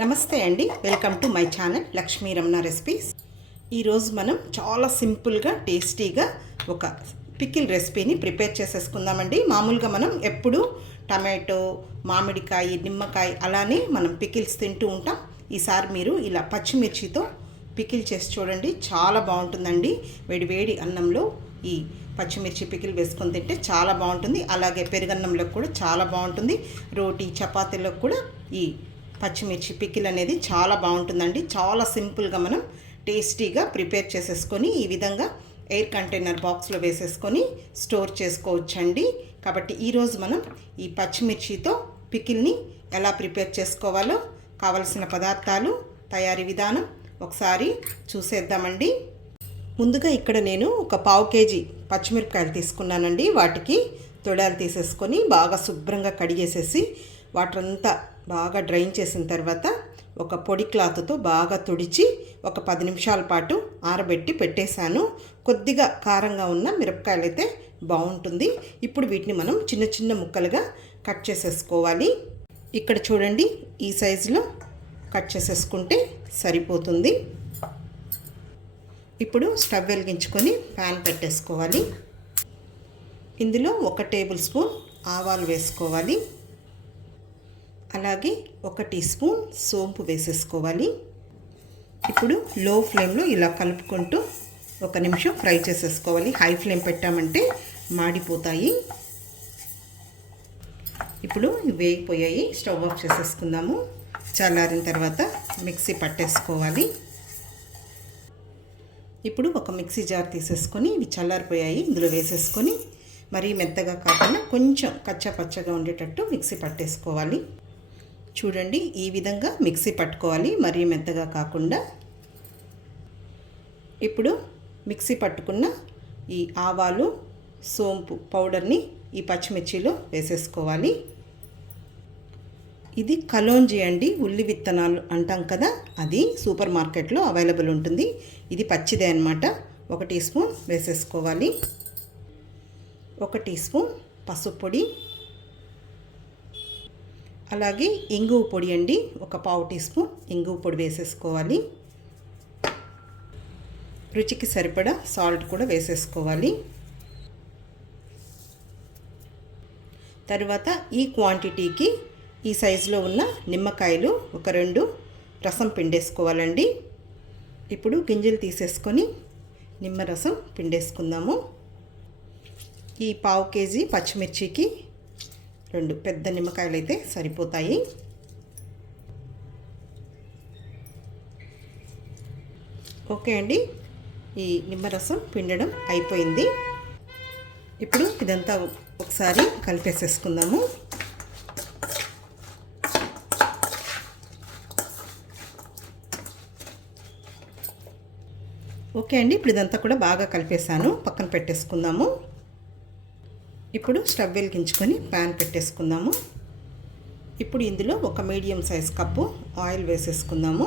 నమస్తే అండి. Welcome to my channel Lakshmi Ramana recipes. ఈరోజు మనం చాలా సింపుల్గా టేస్టీగా ఒక పికిల్ రెసిపీని ప్రిపేర్ చేసేసుకుందామండి. మామూలుగా మనం ఎప్పుడు టమాటో మామిడికాయ నిమ్మకాయ అలానే మనం పికిల్స్ తింటూ ఉంటాం. ఈసారి మీరు ఇలా పచ్చిమిర్చితో పికిల్ చేసి చూడండి. చాలా బాగుంటుందండి. వేడి వేడి అన్నంలో ఈ పచ్చిమిర్చి పికిల్ వేసుకొని తింటే చాలా బాగుంటుంది. అలాగే పెరుగన్నంలో కూడా చాలా బాగుంటుంది. రోటీ చపాతీలో కూడా ఈ పచ్చిమిర్చి పికిల్ అనేది చాలా బాగుంటుందండి. చాలా సింపుల్గా మనం టేస్టీగా ప్రిపేర్ చేసేసుకొని ఈ విధంగా ఎయిర్ కంటైనర్ బాక్స్లో వేసేసుకొని స్టోర్ చేసుకోవచ్చండి. కాబట్టి ఈరోజు మనం ఈ పచ్చిమిర్చితో పికిల్ని ఎలా ప్రిపేర్ చేసుకోవాలో కావలసిన పదార్థాలు తయారీ విధానం ఒకసారి చూసేద్దామండి. ముందుగా ఇక్కడ నేను ఒక పావు కేజీ పచ్చిమిరపకాయలు తీసుకున్నానండి. వాటికి తొడాలు తీసేసుకొని బాగా శుభ్రంగా కడిగేసేసి వాటర్ అంతా బాగా డ్రైన్ చేసిన తర్వాత ఒక పొడి క్లాత్తో బాగా తుడిచి ఒక పది నిమిషాల పాటు ఆరబెట్టి పెట్టేశాను. కొద్దిగా కారంగా ఉన్న మిరపకాయలు అయితే బాగుంటుంది. ఇప్పుడు వీటిని మనం చిన్న చిన్న ముక్కలుగా కట్ చేసేసుకోవాలి. ఇక్కడ చూడండి ఈ సైజులో కట్ చేసేసుకుంటే సరిపోతుంది. ఇప్పుడు స్టవ్ వెలిగించుకొని ప్యాన్ పెట్టేసుకోవాలి. ఇందులో ఒక టేబుల్ స్పూన్ ఆవాలు వేసుకోవాలి. అలాగే ఒక టీ స్పూన్ సోంపు వేసేసుకోవాలి. ఇప్పుడు లో ఫ్లేమ్లో ఇలా కలుపుకుంటూ ఒక నిమిషం ఫ్రై చేసేసుకోవాలి. హై ఫ్లేమ్ పెట్టామంటే మాడిపోతాయి. ఇప్పుడు వేగిపోయాయి. స్టవ్ ఆఫ్ చేసేసుకుందాము. చల్లారిన తర్వాత మిక్సీ పట్టేసుకోవాలి. ఇప్పుడు ఒక మిక్సీ జార్ తీసేసుకొని ఇవి చల్లారిపోయాయి. ఇందులో వేసేసుకొని మరీ మెత్తగా కాకుండా కొంచెం కచ్చా పచ్చగా ఉండేటట్టు మిక్సీ పట్టేసుకోవాలి. చూడండి ఈ విధంగా మిక్సీ పట్టుకోవాలి. మరీ మెత్తగా కాకుండా ఇప్పుడు మిక్సీ పట్టుకున్న ఈ ఆవాలు సోంపు పౌడర్ని ఈ పచ్చిమిర్చిలో వేసేసుకోవాలి. ఇది కలోంజి అండి ఉల్లి విత్తనాలు అంటాం కదా అది సూపర్ మార్కెట్లో అవైలబుల్ ఉంటుంది. ఇది పచ్చిదే అనమాట ఒక టీ స్పూన్ వేసేసుకోవాలి. ఒక టీ స్పూన్ పసుపు పొడి అలాగే ఇంగువ పొడి అండి ఒక పావు టీ స్పూన్ ఇంగువ పొడి వేసేసుకోవాలి. రుచికి సరిపడా సాల్ట్ కూడా వేసేసుకోవాలి. తర్వాత ఈ క్వాంటిటీకి ఈ సైజులో ఉన్న నిమ్మకాయలు ఒక రెండు రసం పిండేసుకోవాలండి. ఇప్పుడు గింజలు తీసేసుకొని నిమ్మరసం పిండేసుకుందాము. ఈ పావు కేజీ పచ్చిమిర్చికి రెండు పెద్ద నిమ్మకాయలు అయితే సరిపోతాయి. ఓకే అండి ఈ నిమ్మరసం పిండడం అయిపోయింది. ఇప్పుడు ఇదంతా ఒకసారి కలిపేసేసుకుందాము. ఓకే అండి ఇప్పుడు ఇదంతా కూడా బాగా కలిపేసాను పక్కన పెట్టేసుకుందాము. ఇప్పుడు స్టవ్ వెలిగించుకొని ప్యాన్ పెట్టేసుకుందాము. ఇప్పుడు ఇందులో ఒక మీడియం సైజ్ కప్పు ఆయిల్ వేసేసుకుందాము.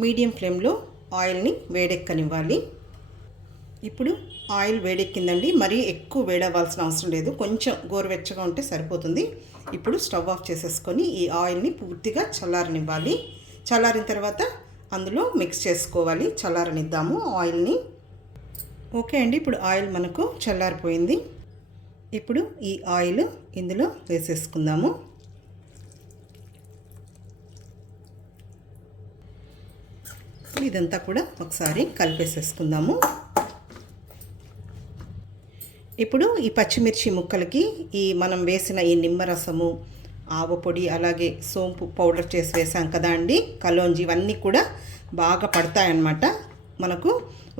మీడియం ఫ్లేమ్లో ఆయిల్ని వేడెక్కనివ్వాలి. ఇప్పుడు ఆయిల్ వేడెక్కిందండి. మరీ ఎక్కువ వేడవ్వాల్సిన అవసరం లేదు. కొంచెం గోరువెచ్చగా ఉంటే సరిపోతుంది. ఇప్పుడు స్టవ్ ఆఫ్ చేసేసుకొని ఈ ఆయిల్ని పూర్తిగా చల్లారనివ్వాలి. చల్లారిన తర్వాత అందులో మిక్స్ చేసుకోవాలి. చల్లారనిద్దాము ఆయిల్ని. ఓకే అండి ఇప్పుడు ఆయిల్ మనకు చల్లారిపోయింది. ఇప్పుడు ఈ ఆయిల్ ఇందులో వేసేసుకుందాము. ఇదంతా కూడా ఒకసారి కలిపేసేసుకుందాము. ఇప్పుడు ఈ పచ్చిమిర్చి ముక్కలకి ఈ మనం వేసిన ఈ నిమ్మరసము ఆవ పొడి అలాగే సోంపు పౌడర్ చేసి వేసాం కదా అండి. కలోంజి ఇవన్నీ కూడా బాగా పడతాయన్నమాట. మనకు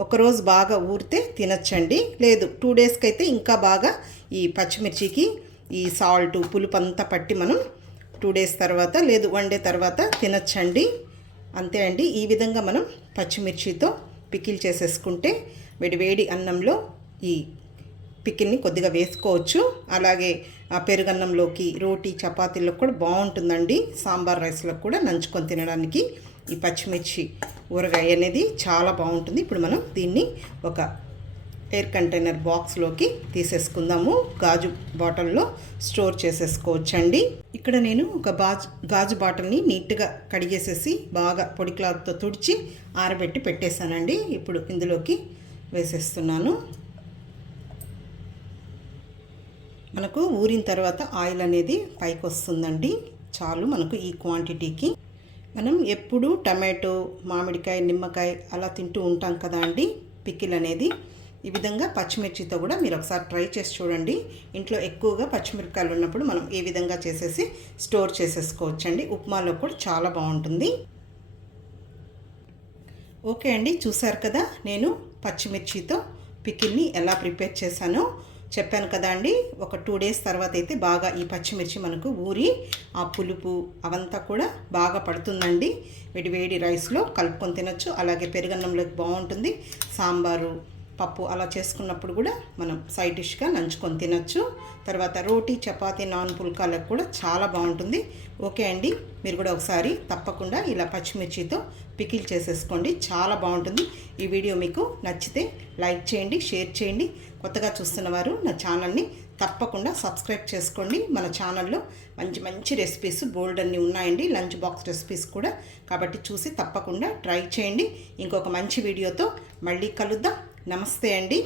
ఒకరోజు బాగా ఊరితే తినచ్చండి. లేదు టూ డేస్కి అయితే ఇంకా బాగా ఈ పచ్చిమిర్చికి ఈ సాల్ట్ పులుపు అంతా పట్టి మనం టూ డేస్ తర్వాత లేదు వన్ డే తర్వాత తినచ్చండి. అంతే అండి. ఈ విధంగా మనం పచ్చిమిర్చితో పికిల్ చేసేసుకుంటే వేడివేడి వేడి అన్నంలో ఈ పికిల్ని కొద్దిగా వేసుకోవచ్చు. అలాగే ఆ పెరుగన్నంలోకి రోటీ చపాతీల్లో కూడా బాగుంటుందండి. సాంబార్ రైస్లో కూడా నంచుకొని తినడానికి ఈ పచ్చిమిర్చి ఊరగాయ అనేది చాలా బాగుంటుంది. ఇప్పుడు మనం దీన్ని ఒక ఎయిర్ కంటైనర్ బాక్స్లోకి తీసేసుకుందాము. గాజు బాటిల్లో స్టోర్ చేసేసుకోవచ్చండి. ఇక్కడ నేను ఒక బాజ్ గాజు బాటిల్ని నీట్గా కడిగేసేసి బాగా పొడి క్లాత్తో తుడిచి ఆరబెట్టి పెట్టేశానండి. ఇప్పుడు ఇందులోకి వేసేస్తున్నాను. మనకు ఊరిన తర్వాత ఆయిల్ అనేది పైకి వస్తుందండి చాలు మనకు ఈ క్వాంటిటీకి. మనం ఎప్పుడు టమాటో మామిడికాయ నిమ్మకాయ అలా తింటూ ఉంటాం కదా అండి. పికిల్ అనేది ఈ విధంగా పచ్చిమిర్చితో కూడా మీరు ఒకసారి ట్రై చేసి చూడండి. ఇంట్లో ఎక్కువగా పచ్చిమిరపకాయలు ఉన్నప్పుడు మనం ఈ విధంగా చేసేసి స్టోర్ చేసేసుకోవచ్చండి. ఉప్మాలో కూడా చాలా బాగుంటుంది. ఓకే అండి చూసారు కదా? నేను పచ్చిమిర్చితో పికిల్ని ఎలా ప్రిపేర్ చేశానో. చెప్పాను కదా అండి ఒక టూ డేస్ తర్వాత అయితే బాగా ఈ పచ్చిమిర్చి మనకు ఊరి ఆ పులుపు అవంతా కూడా బాగా పడుతుందండి. వేడి వేడి రైస్లో కలుపుకొని తినొచ్చు. అలాగే పెరుగన్నంలోకి బాగుంటుంది. సాంబారు పప్పు అలా చేసుకున్నప్పుడు కూడా మనం సైడ్ డిష్గా నంచుకొని తినొచ్చు. తర్వాత రోటీ చపాతీ నాన్ పుల్కాలకు కూడా చాలా బాగుంటుంది. ఓకే అండి మీరు కూడా ఒకసారి తప్పకుండా ఇలా పచ్చిమిర్చితో పికిల్ చేసేసుకోండి. చాలా బాగుంటుంది. ఈ వీడియో మీకు నచ్చితే లైక్ చేయండి షేర్ చేయండి. కొత్తగా చూస్తున్న వారు నా ఛానల్ని తప్పకుండా సబ్స్క్రైబ్ చేసుకోండి. మన ఛానల్లో మంచి మంచి రెసిపీస్ బోల్డ్ అన్నీ ఉన్నాయండి. లంచ్ బాక్స్ రెసిపీస్ కూడా కాబట్టి చూసి తప్పకుండా ట్రై చేయండి. ఇంకొక మంచి వీడియోతో మళ్ళీ కలుద్దాం. నమస్తే అండి.